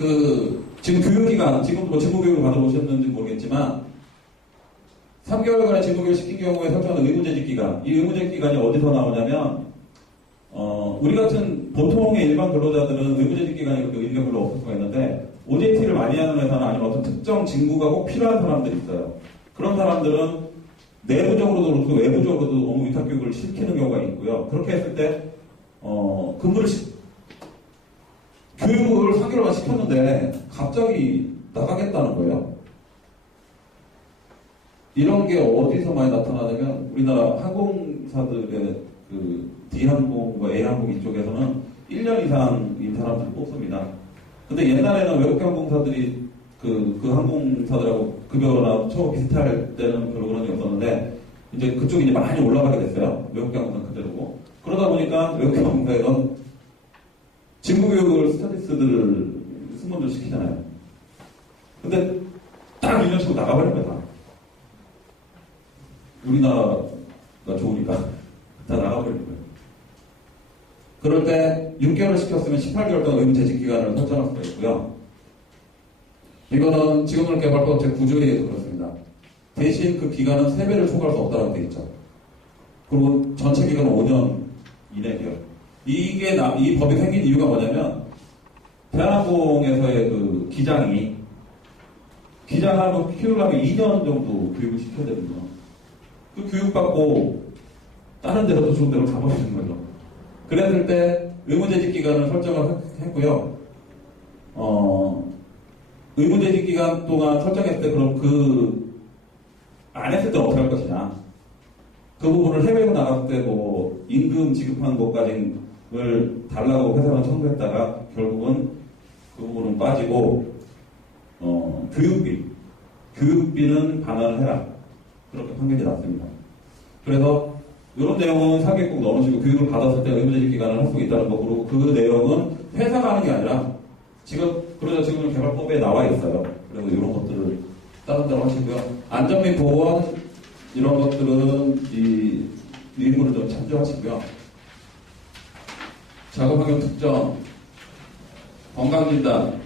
지금 교육기간, 지금 뭐 직무교육을 받아보셨는지 모르겠지만, 3개월간의 직무교육 시킨 경우에 설정하는 의무재직 기간, 이 의무재직 기간이 어디서 나오냐면, 우리 같은 보통의 일반 근로자들은 의무재직 기간이 그렇게 의미가 별로 없을 수가 있는데, OJT를 많이 하는 회사는 아니면 어떤 특정 직무가 꼭 필요한 사람들이 있어요. 그런 사람들은 내부적으로도 그렇고 외부적으로도 업무 위탁교육을 시키는 경우가 있고요. 그렇게 했을 때, 교육을 3개월만 시켰는데 갑자기 나가겠다는 거예요. 이런 게 어디서 많이 나타나냐면 우리나라 항공사들의 D항공과 A항공 이쪽에서는 1년 이상인 사람들을 뽑습니다. 근데 옛날에는 외국 항공사들이 그 항공사들하고 급여나 처우 비슷할 때는 별로 그런 게 없었는데 이제 그쪽이 이제 많이 올라가게 됐어요. 외국 항공사 그대로고. 그러다 보니까 외국 항공사에선 직무교육을 스타디스트들을 승무원들 시키잖아요. 근데 딱 1년 치고 나가버린 거다. 우리나라가 좋으니까 다 나가버린 거예요. 그럴 때 6개월을 시켰으면 18개월 동안 의무재직 기간을 설정할 수가 있고요. 이거는 지구능력개발법 제9조에 의해서 그렇습니다. 대신 그 기간은 3배를 초과할 수 없다고 되어 있죠. 그리고 전체 기간은 5년 이내고요. 이 법이 생긴 이유가 뭐냐면 대한항공에서의 기장하고 키우려면 2년 정도 교육을 시켜야 되거든요. 그 교육받고 다른 데로 더 좋은 데로 가버리는 거죠. 그랬을 때 의무재직 기간을 설정을 했고요. 의무재직 기간 동안 설정했을 때 그럼 안 했을 때 어떻게 할 것이냐. 그 부분을 해외로 나갔을 때 뭐 임금 지급하는 것까지를 달라고 회사는 청구했다가 결국은 그 부분은 빠지고 교육비는 반환을 해라. 그렇게 판결이 났습니다. 그래서 이런 내용은 사기에 꼭 넣어주시고 교육을 받았을 때 의무재직 기간을 할 수 있다는 거고 그 내용은 회사가 하는 게 아니라 그러자 지금 개발법에 나와 있어요. 그래서 이런 것들을 다른 데로 하시고요. 안전 및 보건 이런 것들은 이 의무를 좀 참조하시고요. 작업환경 특정, 건강진단,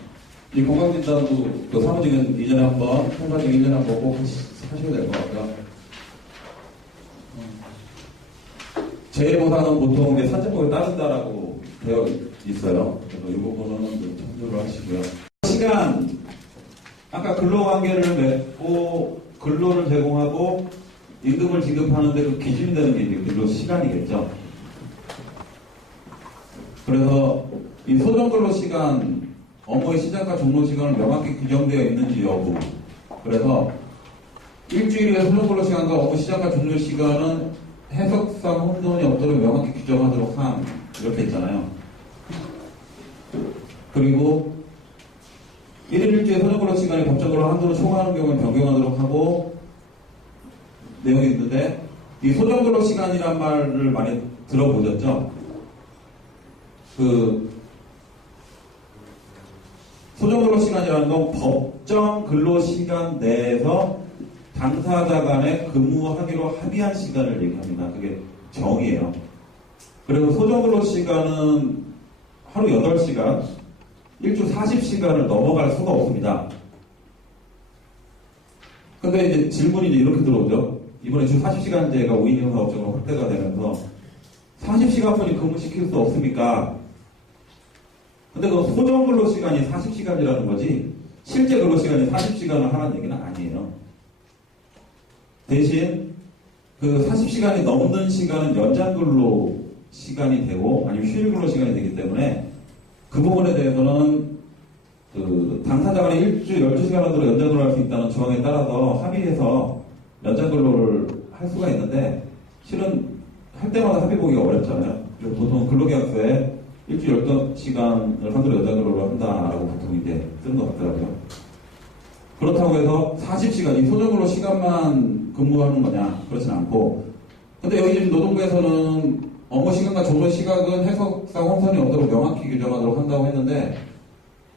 이 건강진단도 그 사무직은 2년에 한 번, 평가직 1년에 한 번 꼭 하셔야 될 것 같고요. 재해보상은 보통 이제 산재법에 따른다라고 되어 있어요. 그래서 이 부분은 좀 참조를 하시고요. 시간, 아까 근로관계를 맺고 근로를 제공하고 임금을 지급하는데 그 기준이 되는 게 이제 근로 시간이겠죠. 그래서 이 소정근로 시간, 업무의 시작과 종료 시간을 명확히 규정되어 있는지 여부. 그래서 일주일에 소정근로 시간과 업무 시작과 종료 시간은 해석상 혼돈이 없도록 명확히 규정하도록 함. 이렇게 있잖아요. 그리고 1일 일주의 소정근로 시간이 법적으로 한도를 초과하는 경우에 변경하도록 하고 내용이 있는데 이 소정근로 시간이란 말을 많이 들어보셨죠? 소정근로 시간이라는 건 법정 근로시간 내에서 당사자 간에 근무하기로 합의한 시간을 얘기합니다. 그게 정의예요. 그리고 소정근로 시간은 하루 8시간, 일주 40시간을 넘어갈 수가 없습니다. 근데 이제 질문이 이렇게 들어오죠. 이번에 주 40시간제가 5인용 사업장으로 확대가 되면서 40시간뿐이 근무시킬 수 없습니까? 근데 그 소정근로 시간이 40시간이라는 거지 실제 근로시간이 40시간을 하라는 얘기는 아니에요. 대신 그 40시간이 넘는 시간은 연장근로 시간이 되고 아니면 휴일근로 시간이 되기 때문에 그 부분에 대해서는 당사자 간에 일주 12시간 정도 연장근로를 할 수 있다는 조항에 따라서 합의해서 연장근로를 할 수가 있는데 실은 할 때마다 합의 보기가 어렵잖아요. 그래서 보통 근로계약서에 일주 12시간을 상대로 연장근로를 한다라고 보통 이제 쓰는 것 같더라고요. 그렇다고 해서 40시간, 이 소정근로 시간만 근무하는 거냐? 그렇진 않고. 근데 여기 지금 노동부에서는 업무 시간과 종료 시각은 해석상 혼선이 없도록 명확히 규정하도록 한다고 했는데,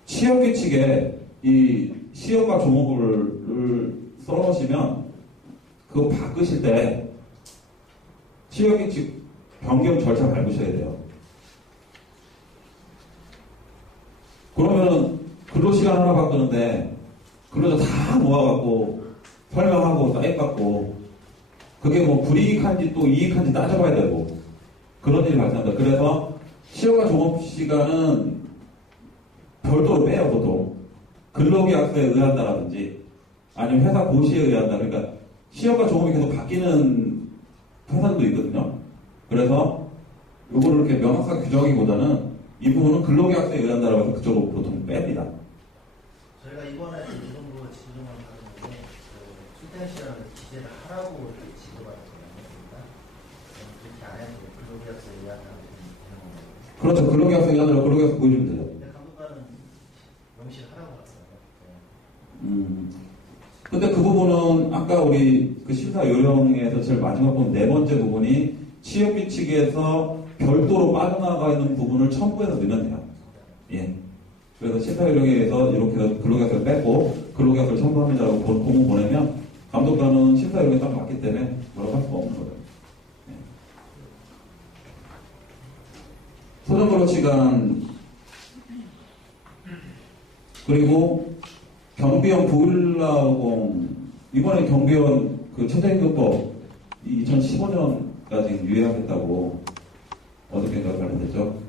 취업규칙에 이 시험과 종업을 써놓으시면, 그거 바꾸실 때, 취업규칙 변경 절차 밟으셔야 돼요. 그러면 근로시간 하나 바꾸는데 근로자 다 모아갖고 설명하고 사인받고 그게 뭐 불이익한지 또 이익한지 따져봐야 되고 그런 일이 발생한다. 그래서 시효과 종업시간은 별도로 빼요, 보통. 근로계약서에 의한다라든지 아니면 회사 고시에 의한다. 그러니까 시효과 종업이 계속 바뀌는 회사도 있거든요. 그래서 요거를 이렇게 명확하게 규정하기보다는 이 부분은 근로계약서에 의한다라고 해서 그쪽으로 보통 뺍니다. 저희가 이번에 이 정도 지정을 하는데 출퇴근 시간을 기재를 하라고 이렇게 지도가 되는 겁니다. 그렇게 안 해도 근로계약서에 의한다고 되는 건가요? 그렇죠. 근로계약서에 의한다라고 근로계약서 보여주면 되죠. 근데 감독관은 명시하라고 하더라고요. 근데 그 부분은 아까 우리 그 심사 요령에서 제일 마지막 부분 네 번째 부분이 취업규칙에서 별도로 빠져나가 있는 부분을 첨부해서 넣으면 돼요. 예. 그래서 심사 요령에 의해서 이렇게 해서 근로계약서를 빼고 근로계약서를 첨부합니다라고 공문 보내면 감독관은 심사 요령에 딱 맞기 때문에 뭐라고 할 수가 없는 거예요. 예. 소정근로시간 그리고 경비원 보일러공 이번에 경비원 그 최저임금법 2015년까지 유예하겠다고 어저께인가 발표됐죠.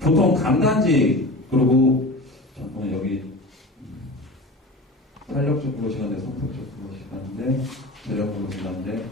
보통 감단직 그리고 잠깐만 여기 탄력적 근로시간대, 성격적 근로시간대, 재력 근로시간대